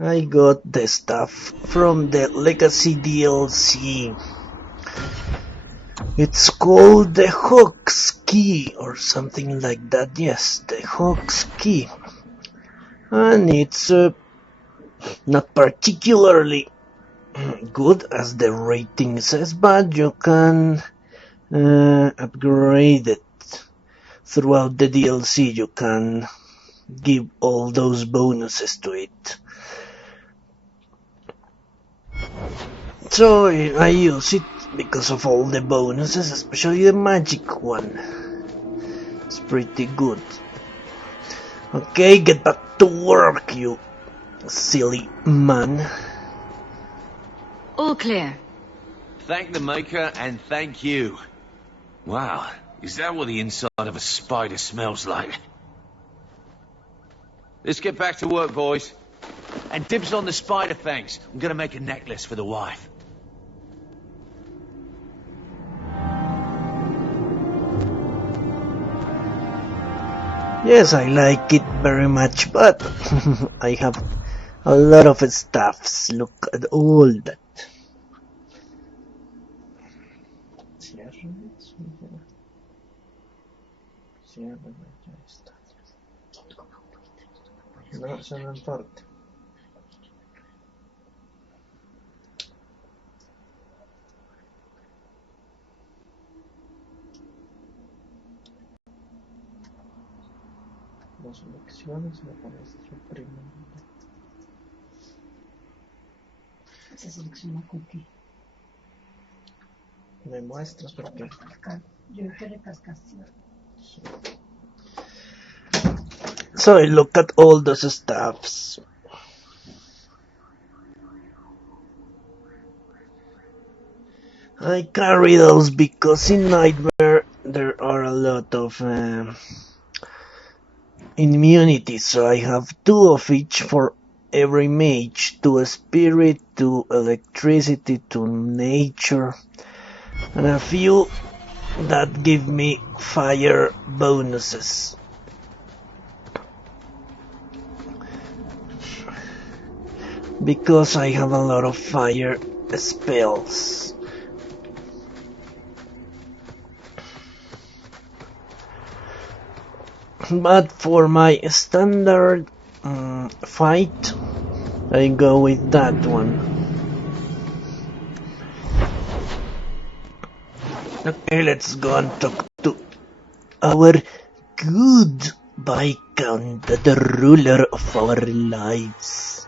I got the stuff from the Legacy DLC. It's called the Hawk's Key or something like that. Yes, the Hawk's Key. And it's not particularly good as the rating says, but you can upgrade it throughout the DLC. You can give all those bonuses to it. So I use it because of all the bonuses, especially the magic one. It's pretty good. Okay, get back to work, you silly man. All clear. Thank the Maker and thank you. Wow, is that what the inside of a spider smells like? Let's get back to work, boys. And dibs on the spider fangs. I'm gonna make a necklace for the wife. Yes, I like it very much, but I have a lot of stuffs. Look at all that. No, se no importa. Las lecciones me parece suprimir. ¿Se selecciona con qué? Me muestras por qué. Yo creo que recascación. So I look at all those stuffs. I carry those because in Nightmare there are a lot of immunities, so I have 2 of each for every mage, to spirit, to electricity, to nature, and a few that give me fire bonuses. Because I have a lot of fire spells. But for my standard fight, I go with that one. Okay, let's go and talk to our good Viscount, the ruler of our lives.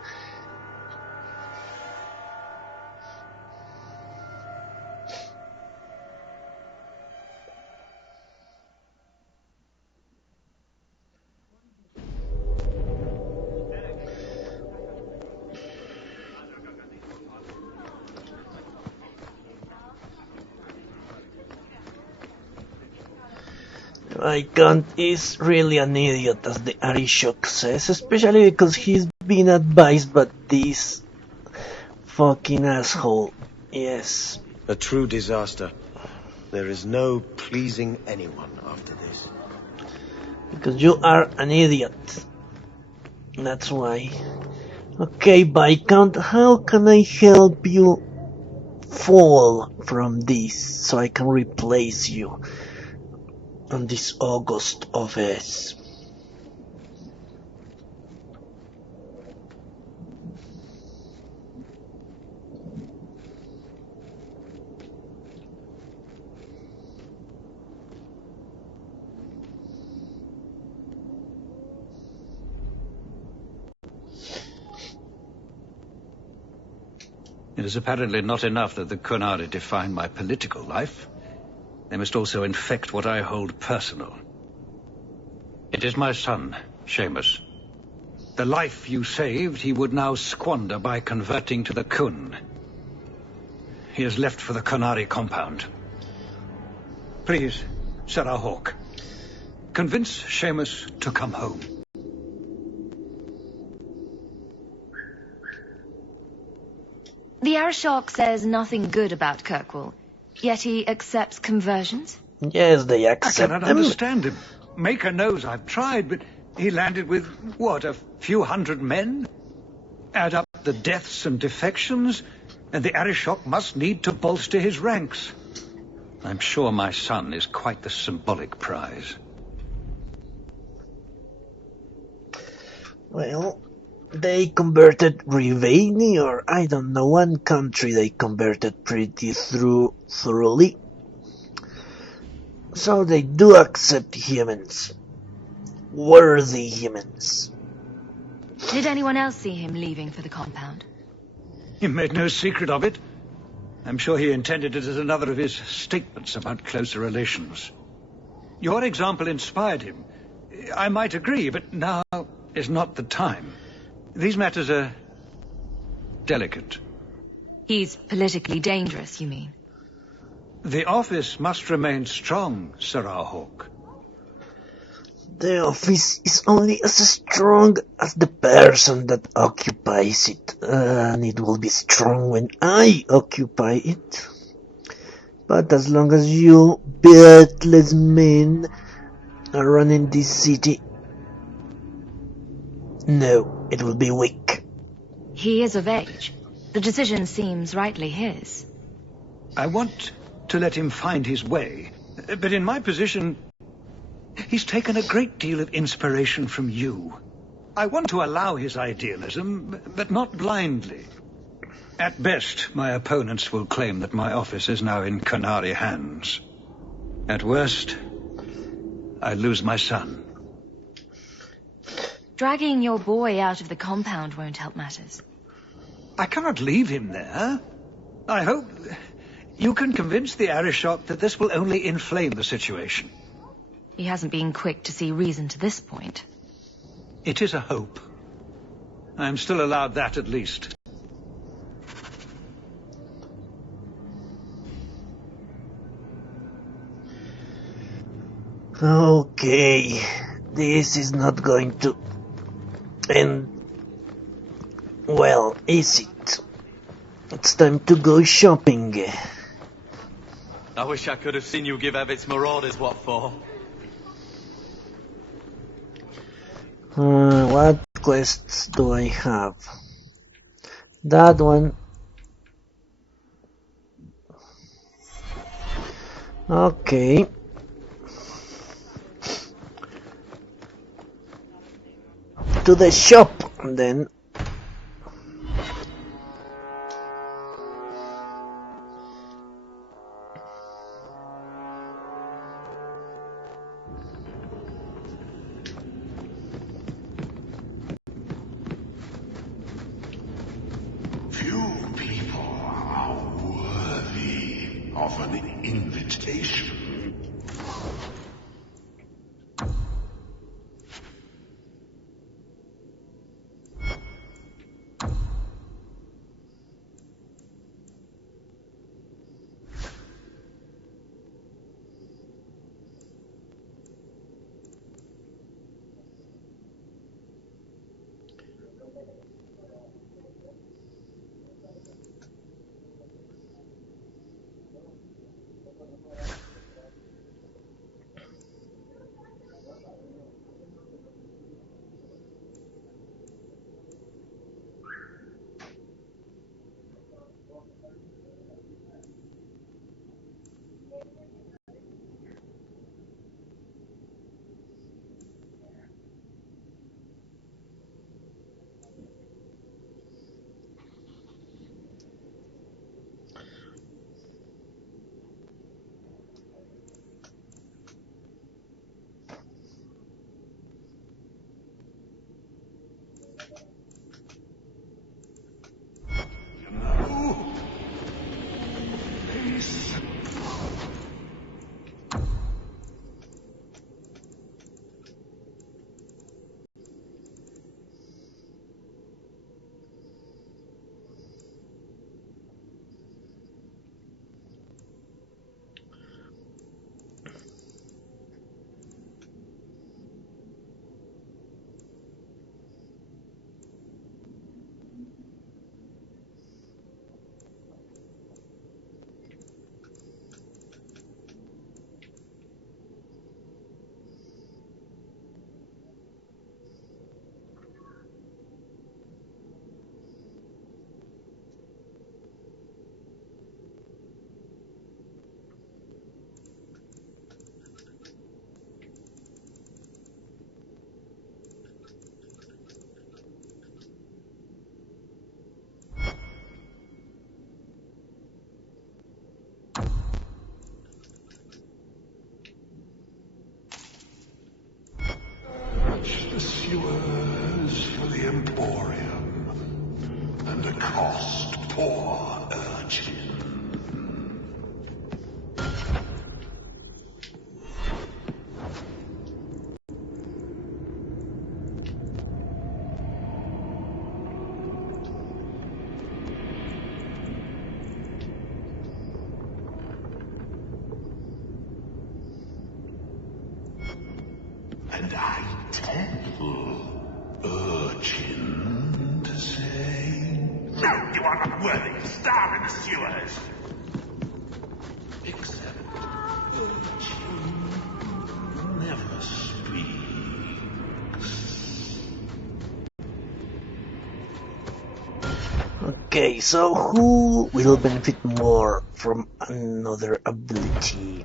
Viscount is really an idiot, as the Arishok says, especially because he's been advised by this fucking asshole. Yes. A true disaster. There is no pleasing anyone after this. Because you are an idiot. That's why. Okay, Viscount, how can I help you fall from this so I can replace you on this August office? It is apparently not enough that the Kunari define my political life. They must also infect what I hold personal. It is my son, Seamus. The life you saved, he would now squander by converting to the Kun. He has left for the Kunari compound. Please, Sarah Hawke, convince Seamus to come home. The Arishok says nothing good about Kirkwall, yet he accepts conversions? Yes, they accept I cannot them. understand him. Maker knows I've tried, but he landed with, what, a few hundred men? Add up the deaths and defections, and the Arishok must need to bolster his ranks. I'm sure my son is quite the symbolic prize. Well, they converted Riveni, or I don't know, one country they converted pretty thoroughly. So they do accept humans. Worthy humans. Did anyone else see him leaving for the compound? He made no secret of it. I'm sure he intended it as another of his statements about closer relations. Your example inspired him. I might agree, but now is not the time. These matters are delicate. He's politically dangerous, you mean? The office must remain strong, Sarah Hawke. The office is only as strong as the person that occupies it, and it will be strong when I occupy it. But as long as you beardless men are running this city, no, it will be weak. He is of age. The decision seems rightly his. I want to let him find his way, but in my position, he's taken a great deal of inspiration from you. I want to allow his idealism, but not blindly. At best, my opponents will claim that my office is now in Qunari hands. At worst, I lose my son. Dragging your boy out of the compound won't help matters. I cannot leave him there. I hope you can convince the Arishok that this will only inflame the situation. He hasn't been quick to see reason to this point. It is a hope. I am still allowed that at least. Okay, this is not going to end well, is it? It's time to go shopping. I wish I could have seen you give Evitz Marauders what for. What quests do I have? That one. Okay. To the shop, then. Few people are worthy of an invitation. poor urchin. And I tell urchin to say, no, you are not worthy to starve in the sewers. Except urchin never speaks. Okay, so who will benefit more from another ability?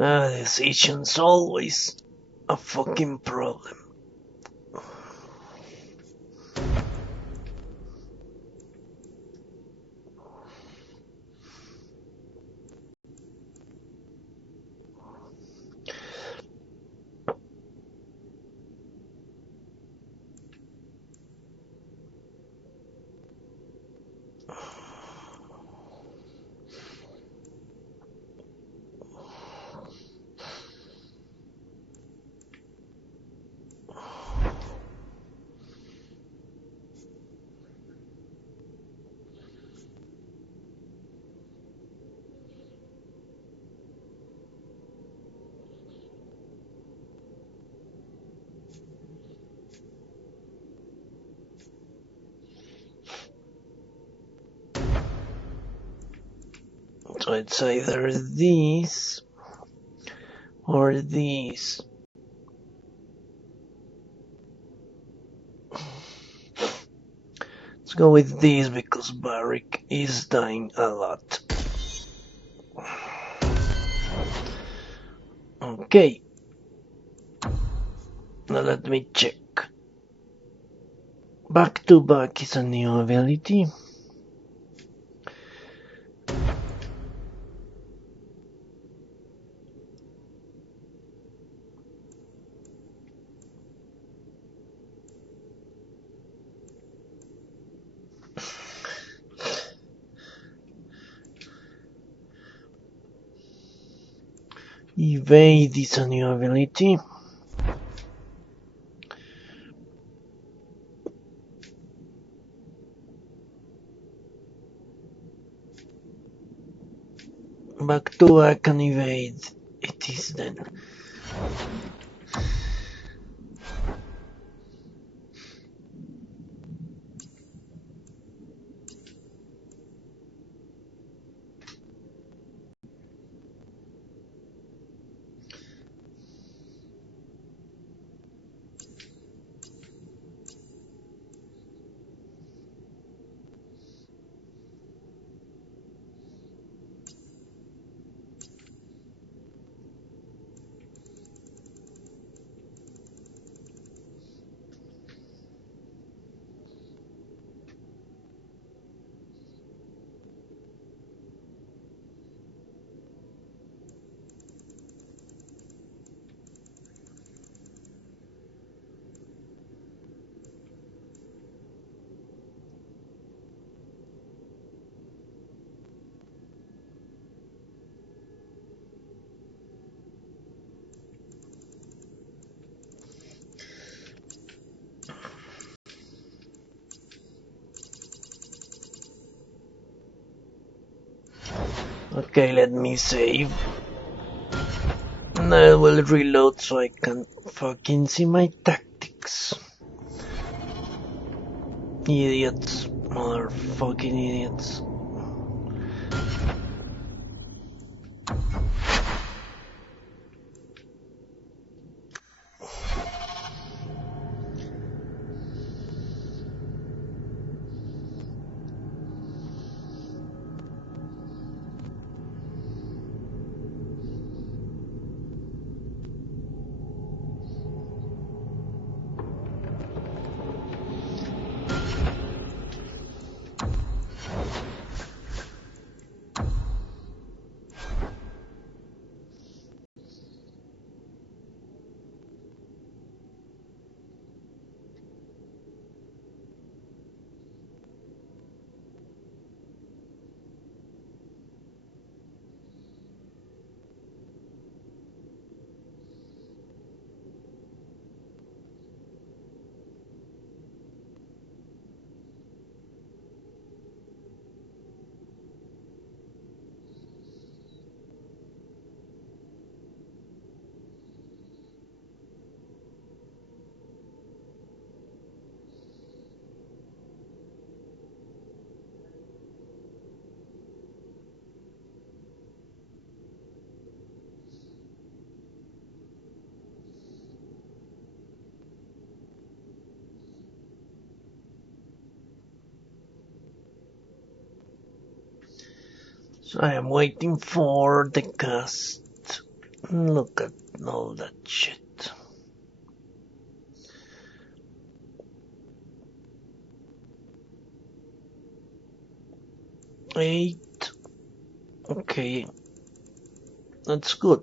Decision's always a fucking problem. So it's either these or these. Let's go with these because Barrick is dying a lot. Okay. Now let me check. Back to back is a new ability. Evade is a new ability. Back to back and evade. It is then. Okay, let me save. And I will reload so I can fucking see my tactics. Idiots. Motherfucking idiots. So I am waiting for the cast. Look at all that shit. Eight. Okay. That's good.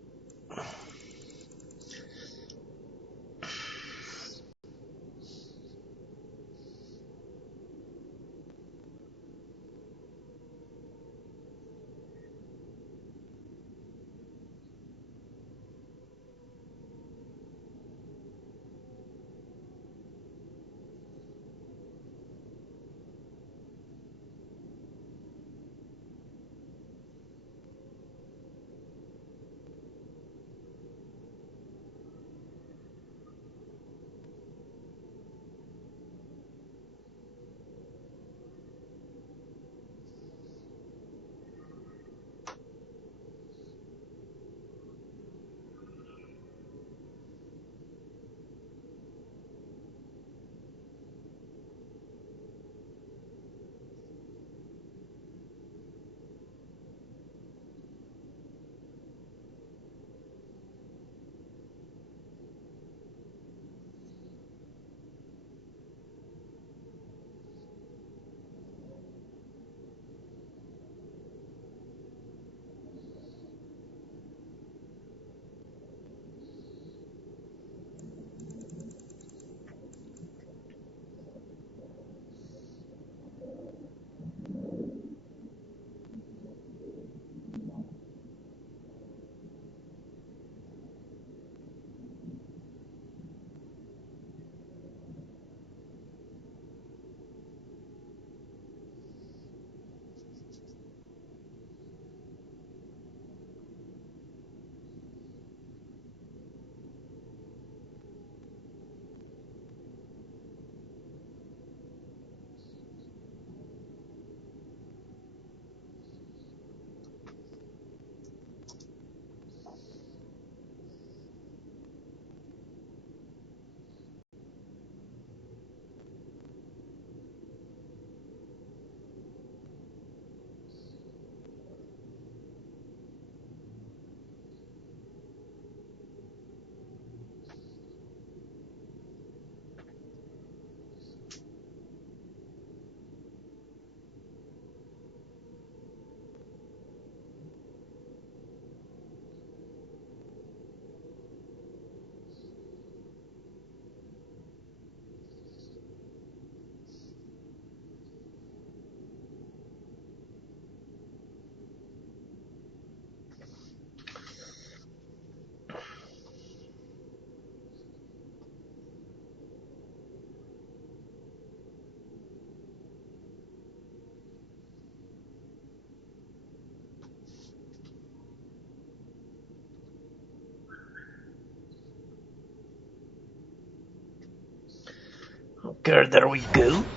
Okay, there we go.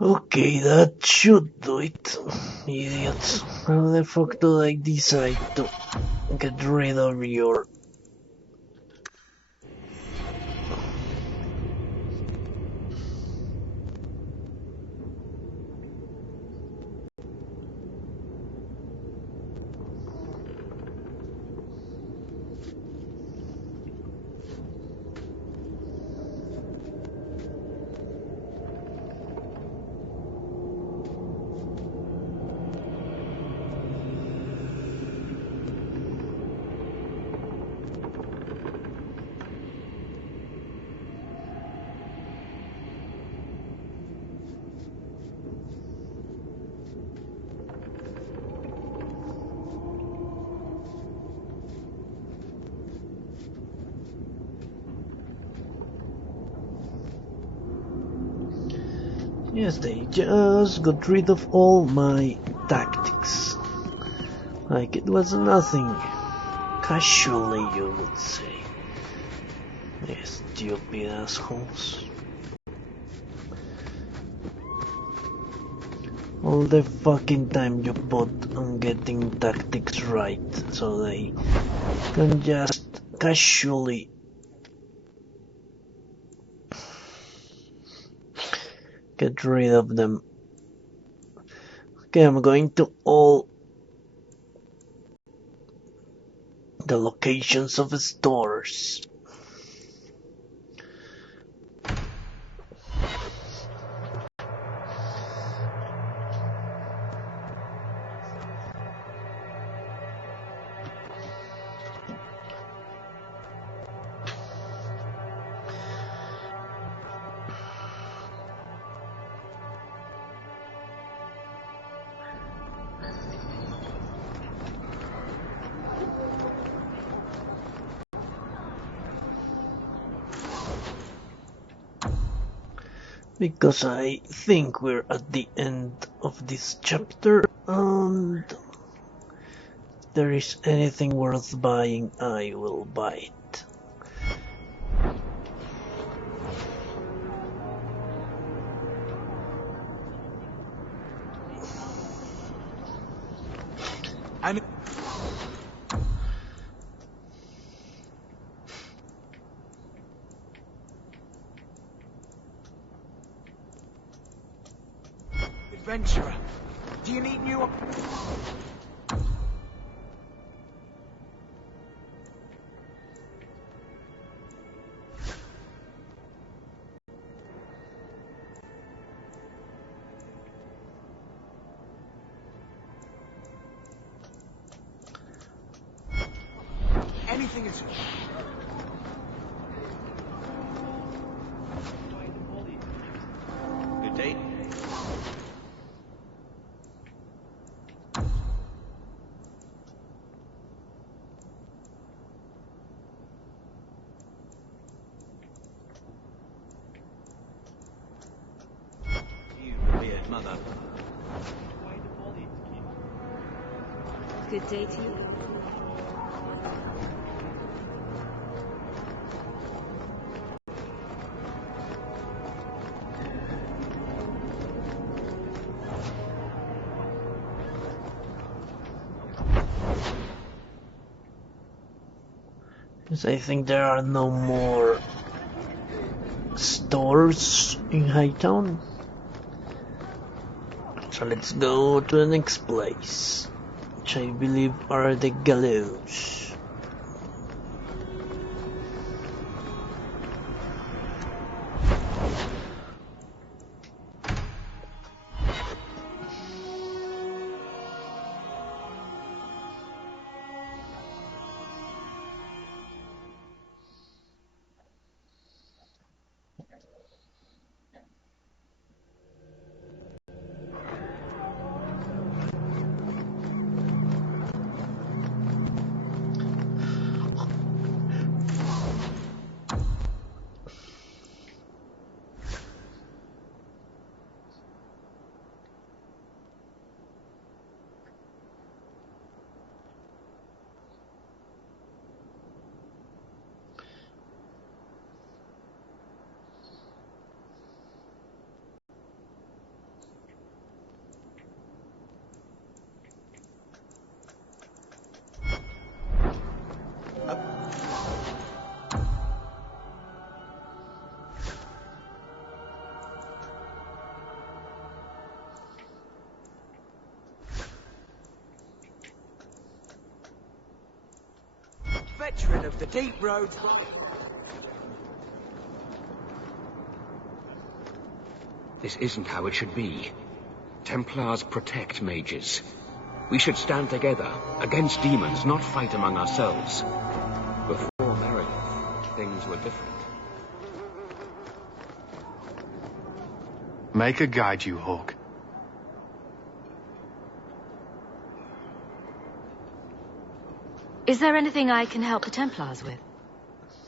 Okay, that should do it. Idiots. How the fuck do I decide to get rid of your... Yes, they just got rid of all my tactics. Like it was nothing. Casually, you would say. Yes, stupid assholes. All the fucking time you put on getting tactics right, so they can just casually get rid of them. Okay, I'm going to all the locations of stores. Because I think we're at the end of this chapter, and if there is anything worth buying, I will buy it. Adventurer, do you need new... Anything at all. Good day. You revered mother. Good day to you. Because I think there are no more stores in Hightown. So let's go to the next place, which I believe are the gallows. veteran of the deep roads. This isn't how it should be. Templars protect mages. We should stand together against demons, not fight among ourselves. Before Meredith, things were different. Maker guide you, Hawk. Is there anything I can help the Templars with?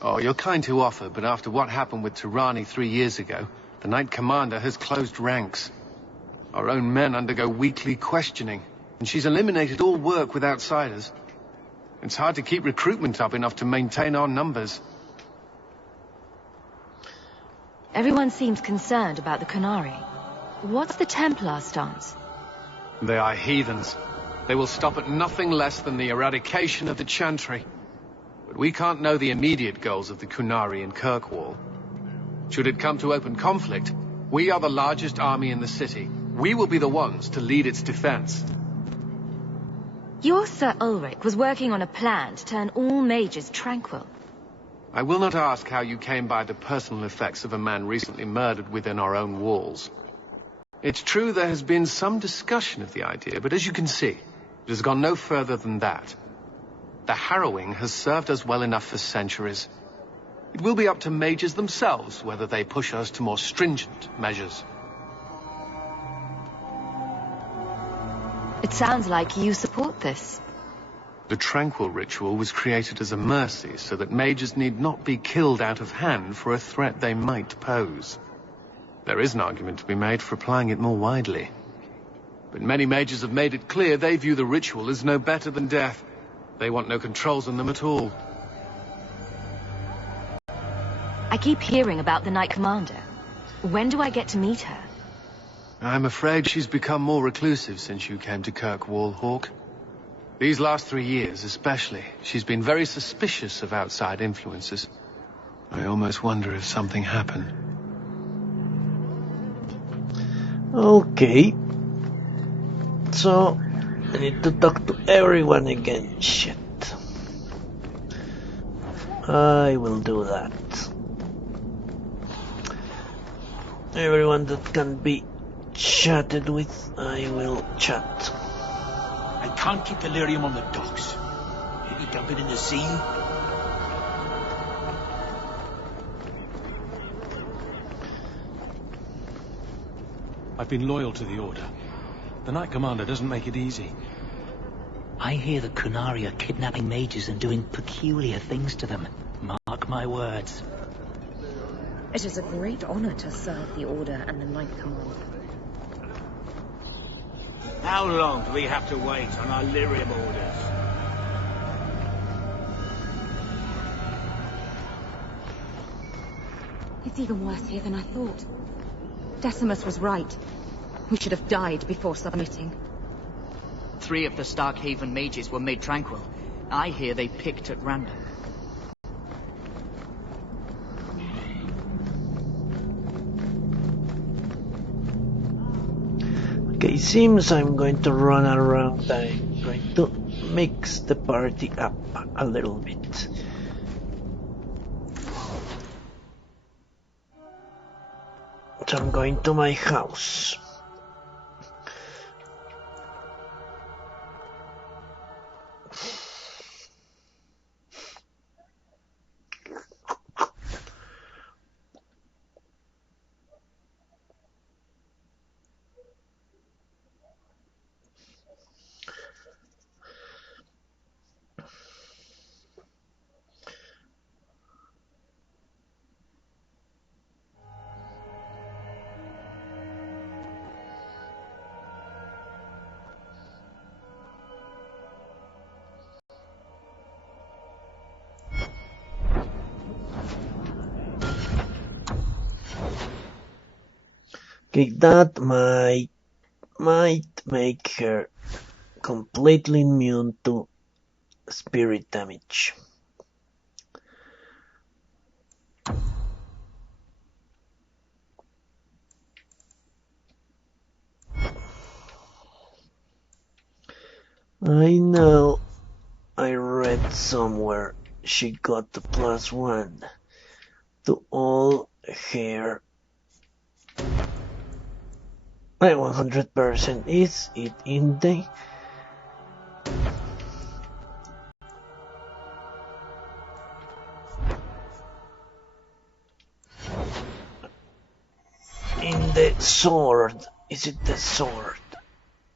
Oh, you're kind to offer, but after what happened with Tirani 3 years ago, the Knight Commander has closed ranks. Our own men undergo weekly questioning, and she's eliminated all work with outsiders. It's hard to keep recruitment up enough to maintain our numbers. Everyone seems concerned about the Qunari. What's the Templar stance? They are heathens. They will stop at nothing less than the eradication of the Chantry. But we can't know the immediate goals of the Qunari in Kirkwall. Should it come to open conflict, we are the largest army in the city. We will be the ones to lead its defense. Your Sir Ulrich was working on a plan to turn all mages tranquil. I will not ask how you came by the personal effects of a man recently murdered within our own walls. It's true there has been some discussion of the idea, but as you can see, it has gone no further than that. The harrowing has served us well enough for centuries. It will be up to mages themselves whether they push us to more stringent measures. It sounds like you support this. The Tranquil Ritual was created as a mercy so that mages need not be killed out of hand for a threat they might pose. There is an argument to be made for applying it more widely. But many mages have made it clear they view the ritual as no better than death. They want no controls on them at all. I keep hearing about the Knight Commander. When do I get to meet her? I'm afraid she's become more reclusive since you came to Kirkwall, Hawk. These last 3 years, especially, she's been very suspicious of outside influences. I almost wonder if something happened. Okay. So, I need to talk to everyone again. Shit. I will do that. Everyone that can be chatted with, I will chat. I can't keep delirium on the docks. Maybe dump it in the sea? I've been loyal to the Order. The Knight Commander doesn't make it easy. I hear the Qunari are kidnapping mages and doing peculiar things to them. Mark my words. It is a great honor to serve the Order and the Knight Commander. How long do we have to wait on our lyrium orders? It's even worse here than I thought. Decimus was right. We should have died before submitting. 3 of the Starkhaven mages were made tranquil. I hear they picked at random. Okay, seems I'm going to run around. I'm going to mix the party up a little bit. So I'm going to my house. Okay, that might make her completely immune to spirit damage. I know I read somewhere she got the +1 to all her 100%. Is it in the sword? Is it the sword?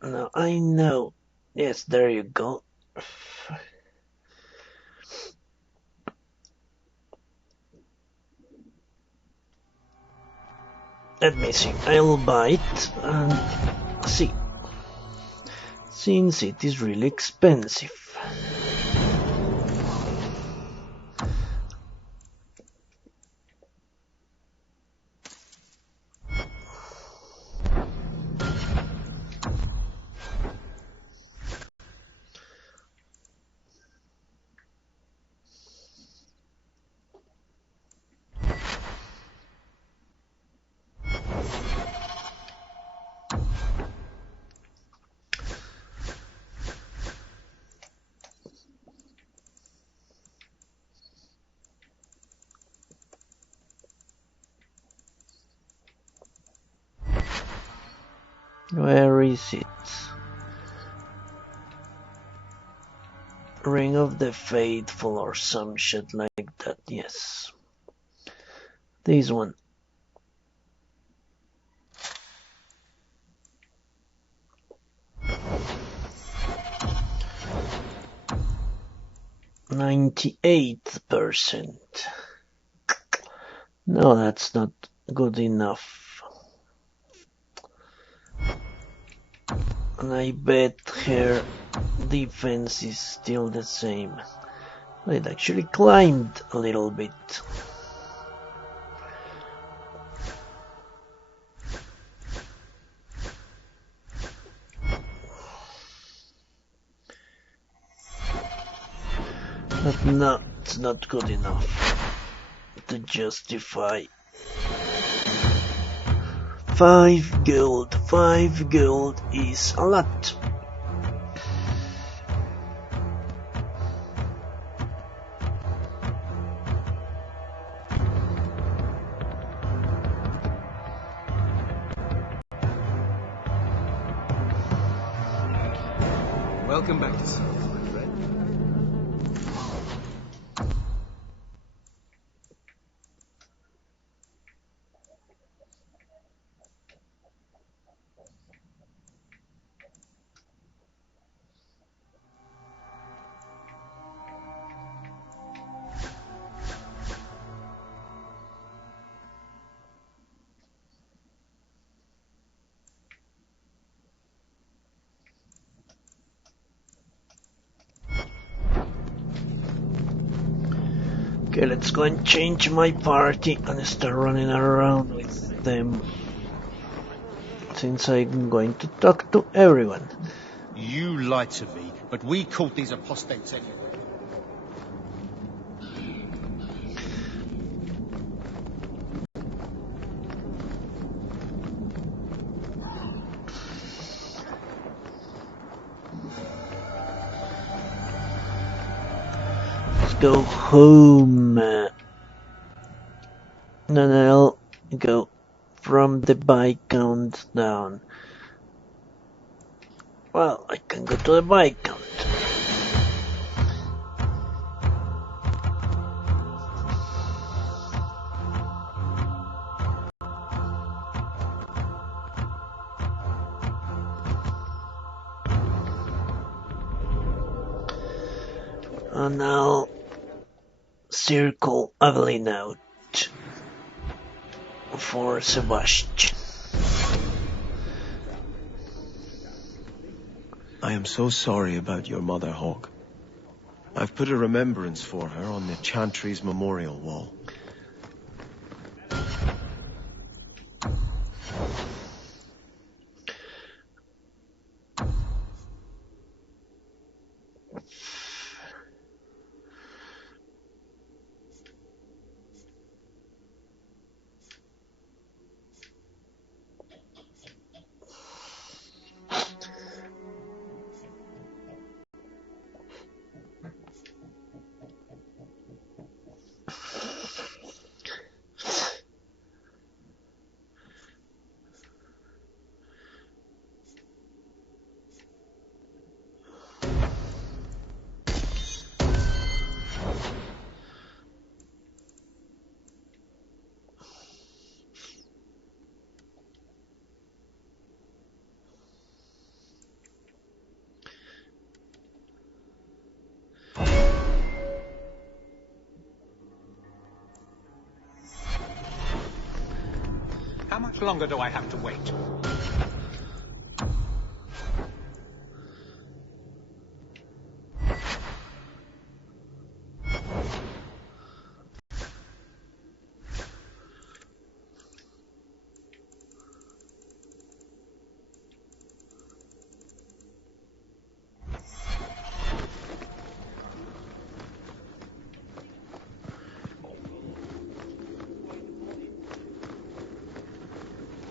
No, I know. Yes, there you go. Let me see. I'll buy it and see. Since it is really expensive. Where is it? Ring of the Faithful or some shit like that, yes. This one. %98. No, that's not good enough. And I bet her defense is still the same. It actually climbed a little bit. But no, it's not good enough to justify 5 gold. 5 gold is a lot. Welcome back to South, my friend. Okay, let's go and change my party and start running around with them. Since I'm going to talk to everyone. You lied to me, but we caught these apostates anyway. Let's go home. Then I'll go from the Viscount down. Well, I can go to the Viscount. And now circle Evelyn out for Sebastian. I am so sorry about your mother, Hawk. I've put a remembrance for her on the Chantry's memorial wall. much longer do I have to wait?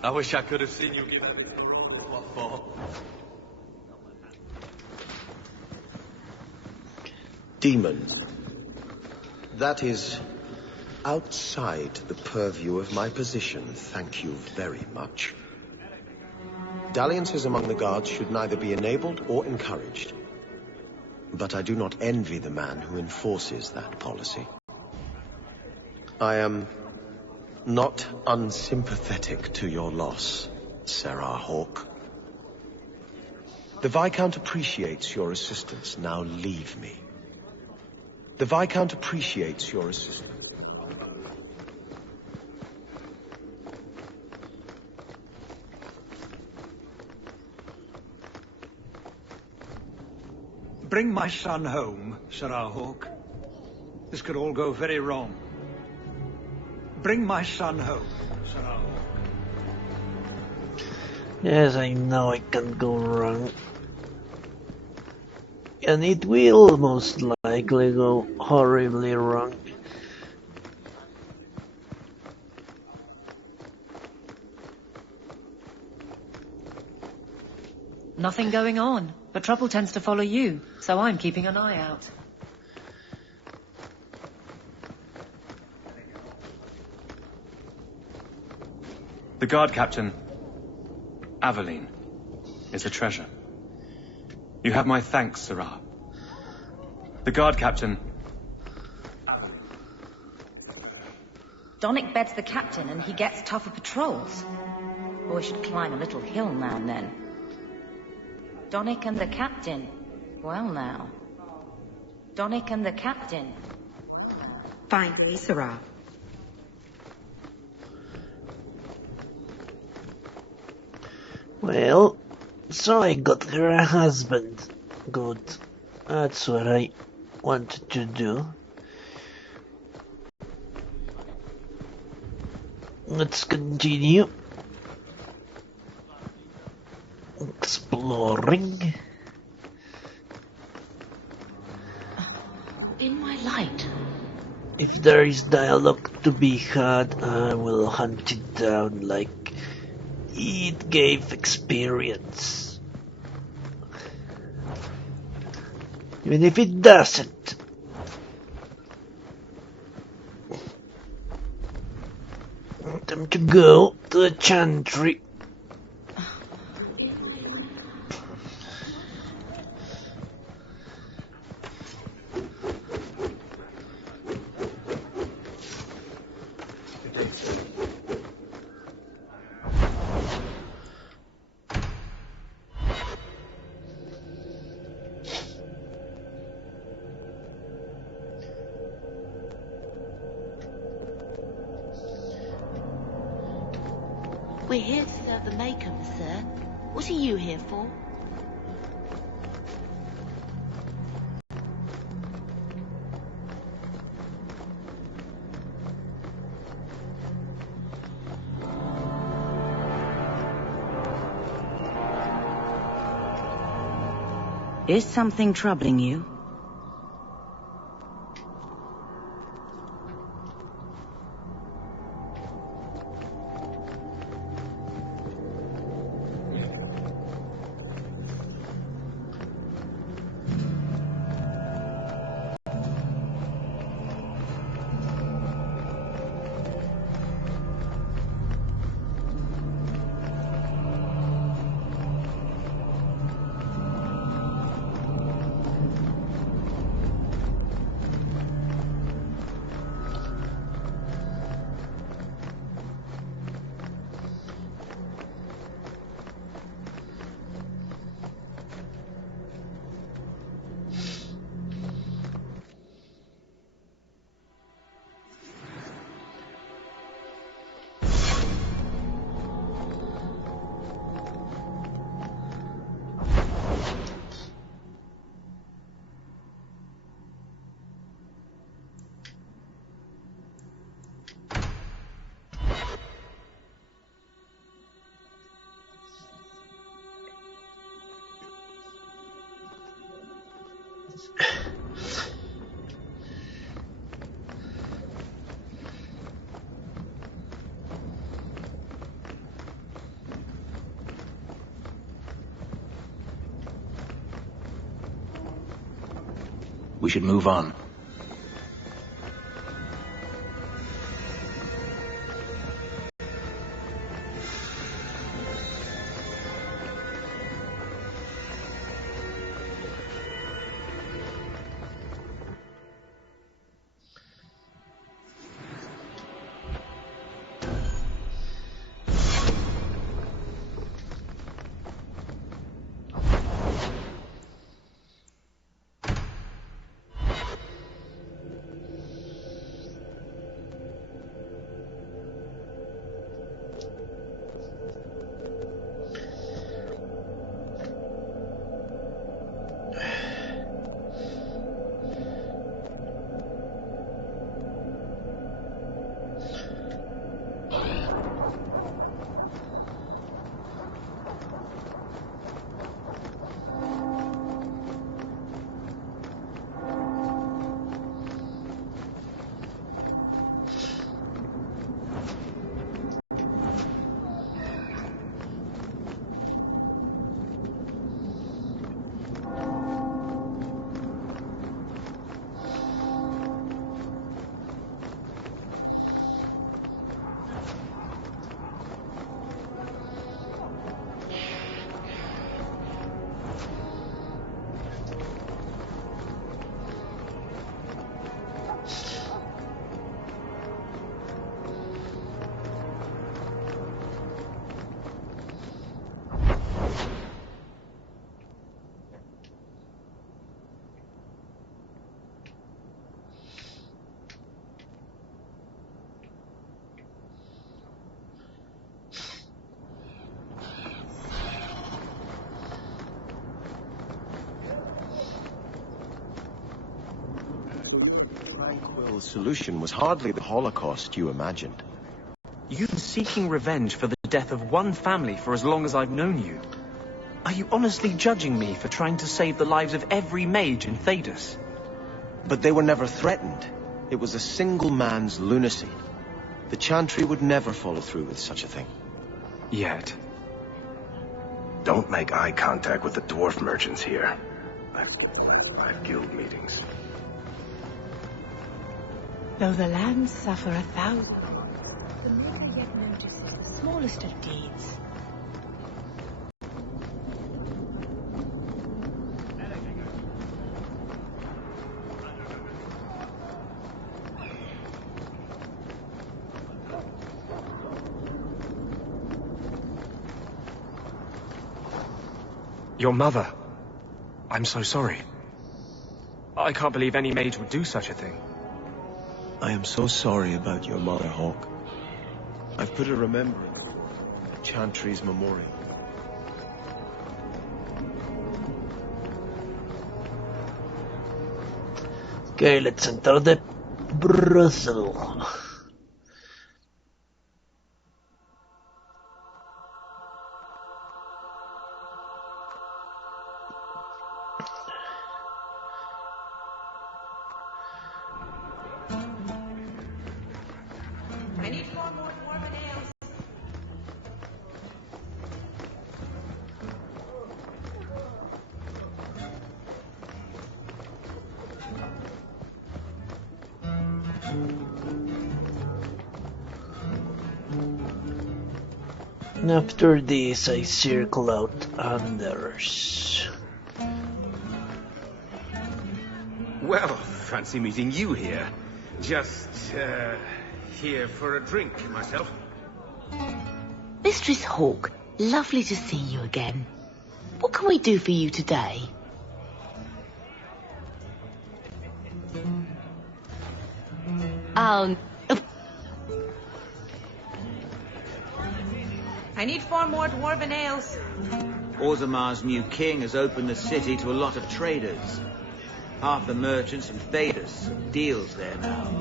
I wish I could have seen you give everything what for. Demons. That is outside the purview of my position, thank you very much. Dalliances among the guards should neither be enabled or encouraged. But I do not envy the man who enforces that policy. I am not unsympathetic to your loss, Sarah Hawke. The Viscount appreciates your assistance. Now leave me. The Viscount appreciates your assistance. Bring my son home, Sarah Hawke. This could all go very wrong. Bring my son home, Sarah Hawke. Yes, I know it can go wrong. And it will most likely go horribly wrong. Nothing going on, but trouble tends to follow you, so I'm keeping an eye out. The guard captain, Aveline, is a treasure. You have my thanks, Sarah. The guard captain... Donnic beds the captain and he gets tougher patrols. Boy should climb a little hill now and then. Donnic and the captain. Well now. Donnic and the captain. Find me, Sarah. Well, so I got her a husband. Good. That's what I wanted to do. Let's continue exploring. In my light. If there is dialogue to be had, I will hunt it down like it gave experience. Even if it doesn't. Time to go to the chantry. We're here to serve the Maker, sir. What are you here for? Is something troubling you? We should move on. The solution was hardly the Holocaust you imagined. You've been seeking revenge for the death of one family for as long as I've known you. Are you honestly judging me for trying to save the lives of every mage in Thedas? But they were never threatened. It was a single man's lunacy. The Chantry would never follow through with such a thing. Yet. Don't make eye contact with the dwarf merchants here. I've guild meetings. Though the lands suffer 1,000, the Maker yet notices the smallest of deeds. Your mother. I'm so sorry. I can't believe any mage would do such a thing. I am so sorry about your mother, Hawk. I've put a remembrance at Chantry's memorial. Okay, let's enter the brothel. And after this, I circle out others. Well, fancy meeting you here. Just, here for a drink, myself. Mistress Hawk, lovely to see you again. What can we do for you today? I need 4 more dwarven ales. Orzamar's new king has opened the city to a lot of traders. Half the merchants in Thedas deals there now.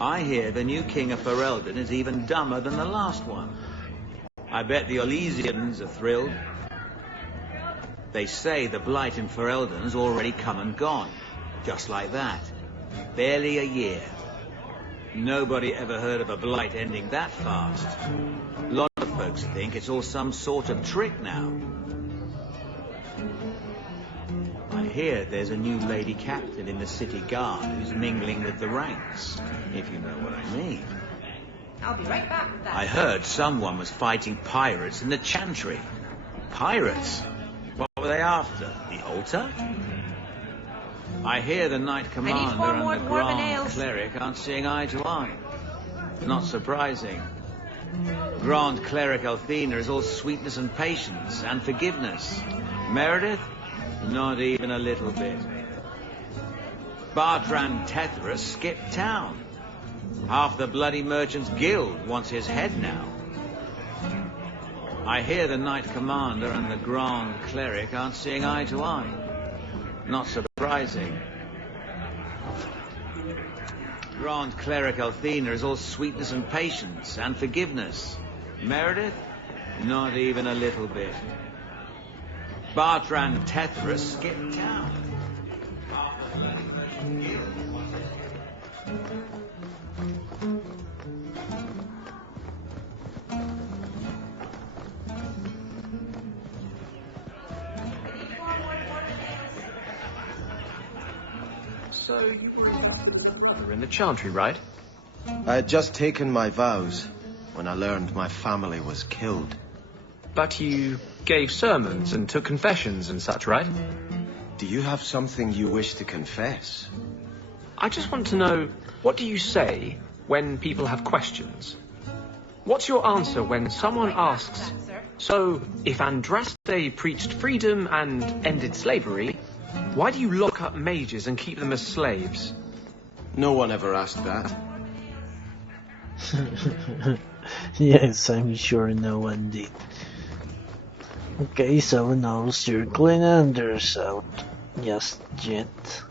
I hear the new king of Ferelden is even dumber than the last one. I bet the Elysians are thrilled. They say the blight in Ferelden's already come and gone. Just like that. Barely a year. Nobody ever heard of a blight ending that fast. A lot of folks think it's all some sort of trick now. I hear there's a new lady captain in the city guard who's mingling with the ranks, if you know what I mean. I'll be right back with that. I heard someone was fighting pirates in the Chantry. Pirates? What were they after? The altar? I hear the Knight Commander and the Grand Cleric aren't seeing eye to eye. Not surprising. Grand Cleric Althena is all sweetness and patience and forgiveness. Meredith? Not even a little bit. Bartran Tethra skipped town. Half the bloody Merchants Guild wants his head now. I hear the Knight Commander and the Grand Cleric aren't seeing eye to eye. Not surprising. Grand Cleric Althena is all sweetness and patience and forgiveness. Meredith? Not even a little bit. Bartran Tethra skipped town. So you were in the Chantry, right? I had just taken my vows when I learned my family was killed. But you gave sermons and took confessions and such, right? Do you have something you wish to confess? I just want to know, what do you say when people have questions? What's your answer when someone asks, so if Andraste preached freedom and ended slavery, why do you lock up mages and keep them as slaves? No one ever asked that. Yes, I'm sure no one did. Okay, so now circling under south. Just yet.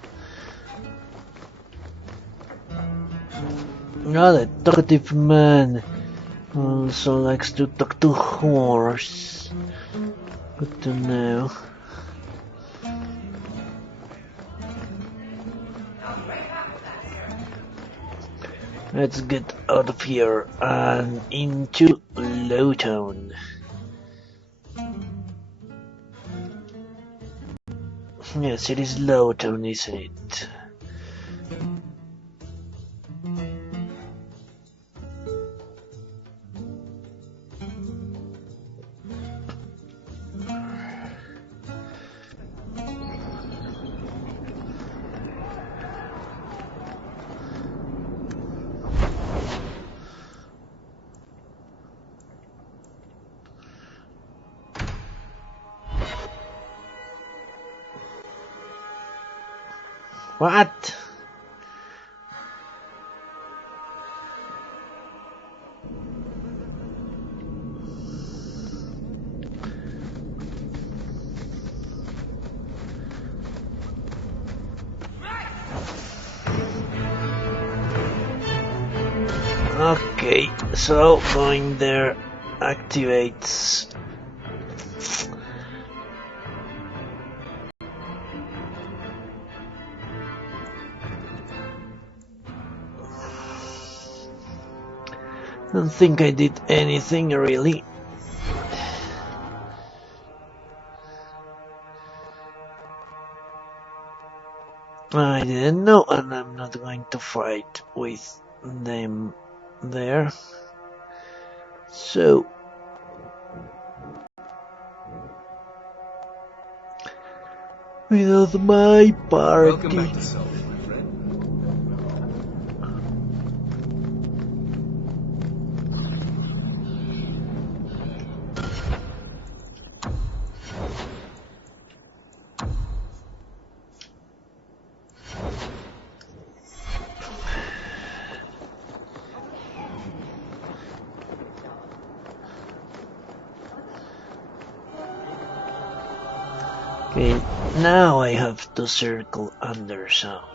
Oh, the talkative man also likes to talk to horse. Good to know. Let's get out of here and into Lowtown. Yes, it is Lowtown, isn't it? What? Okay, so going there activates don't think I did anything really. I didn't know, and I'm not going to fight with them there. So without my party. Welcome back to Solid, my friend. Okay, now I have to circle under south.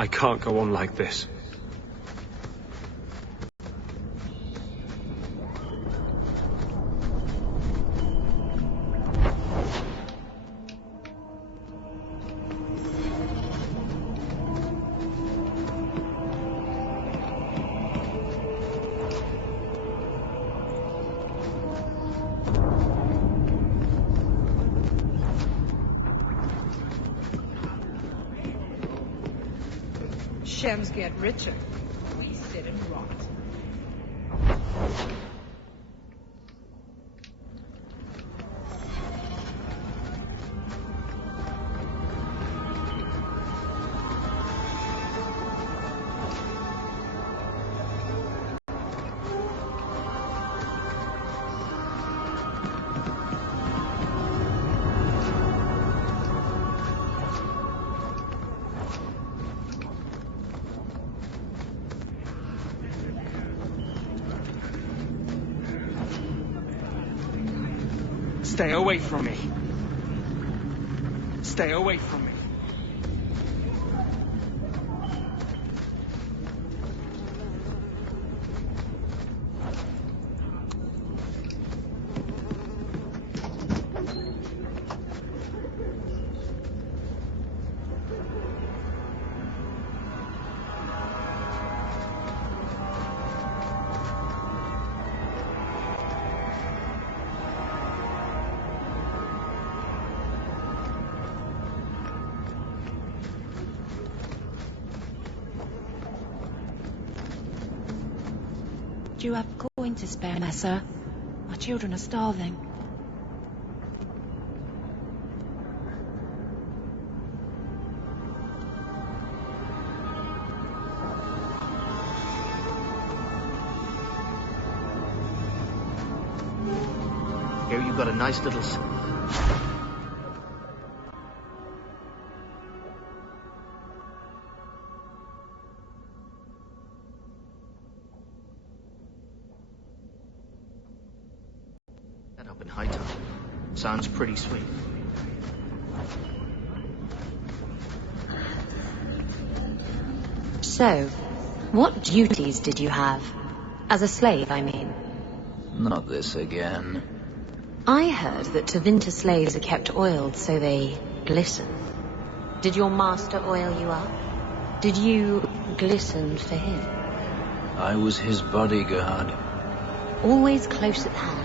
I can't go on like this. Shems get richer. We sit and rot. Stay away from me. Stay away from me. Do you have coin to spare, Messer? My children are starving. Here you've got a nice little... up in high tide. Sounds pretty sweet. So, what duties did you have? As a slave, I mean. Not this again. I heard that Tevinter slaves are kept oiled so they glisten. Did your master oil you up? Did you glisten for him? I was his bodyguard. Always close at hand.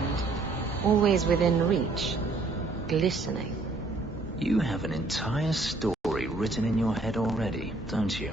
Always within reach. Glistening. You have an entire story written in your head already, don't you?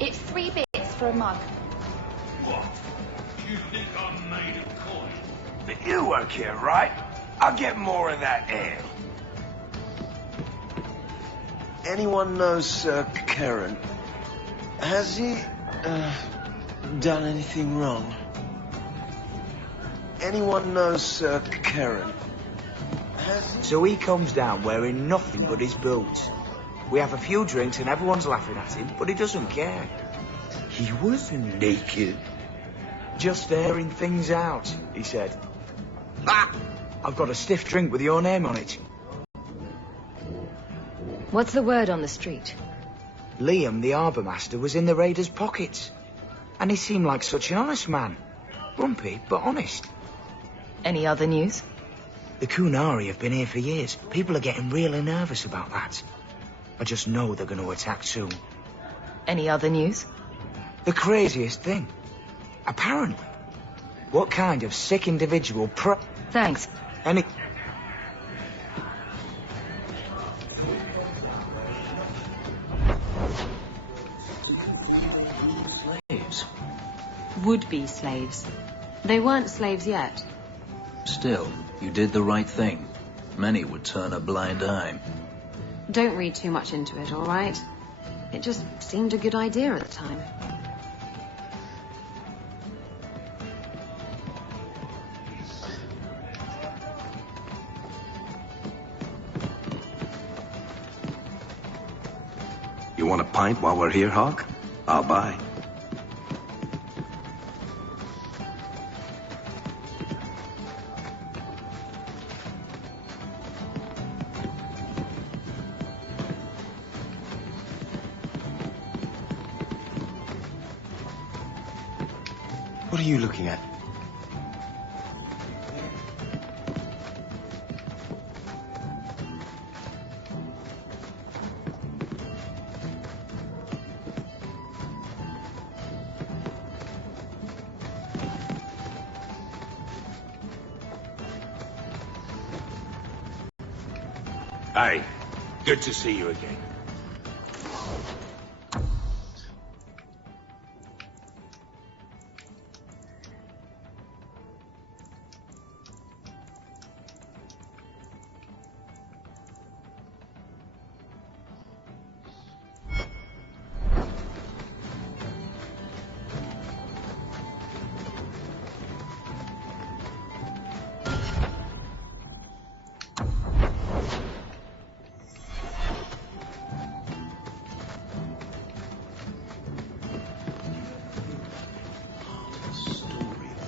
It's 3 bits for a mug. What? You think I'm made of coin? But you work here, right? I'll get more of that ale. Anyone know Sir Karen? Has he, done anything wrong? Anyone know Sir Karen? So he comes down wearing nothing but his boots. We have a few drinks and everyone's laughing at him, but he doesn't care. He wasn't naked. Just airing things out, he said. Ah! I've got a stiff drink with your name on it. What's the word on the street? Liam, the harbour master, was in the raiders' pockets. And he seemed like such an honest man. Grumpy, but honest. Any other news? The Kunari have been here for years. People are getting really nervous about that. I just know they're going to attack soon. Any other news? The craziest thing. Apparently. What kind of sick individual Thanks. Any... Slaves. Would-be slaves. They weren't slaves yet. Still, you did the right thing. Many would turn a blind eye. Don't read too much into it, all right? It just seemed a good idea at the time. You want a pint while we're here, Hawk? I'll buy. What are you looking at? Hey, good to see you again.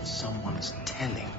Someone's telling.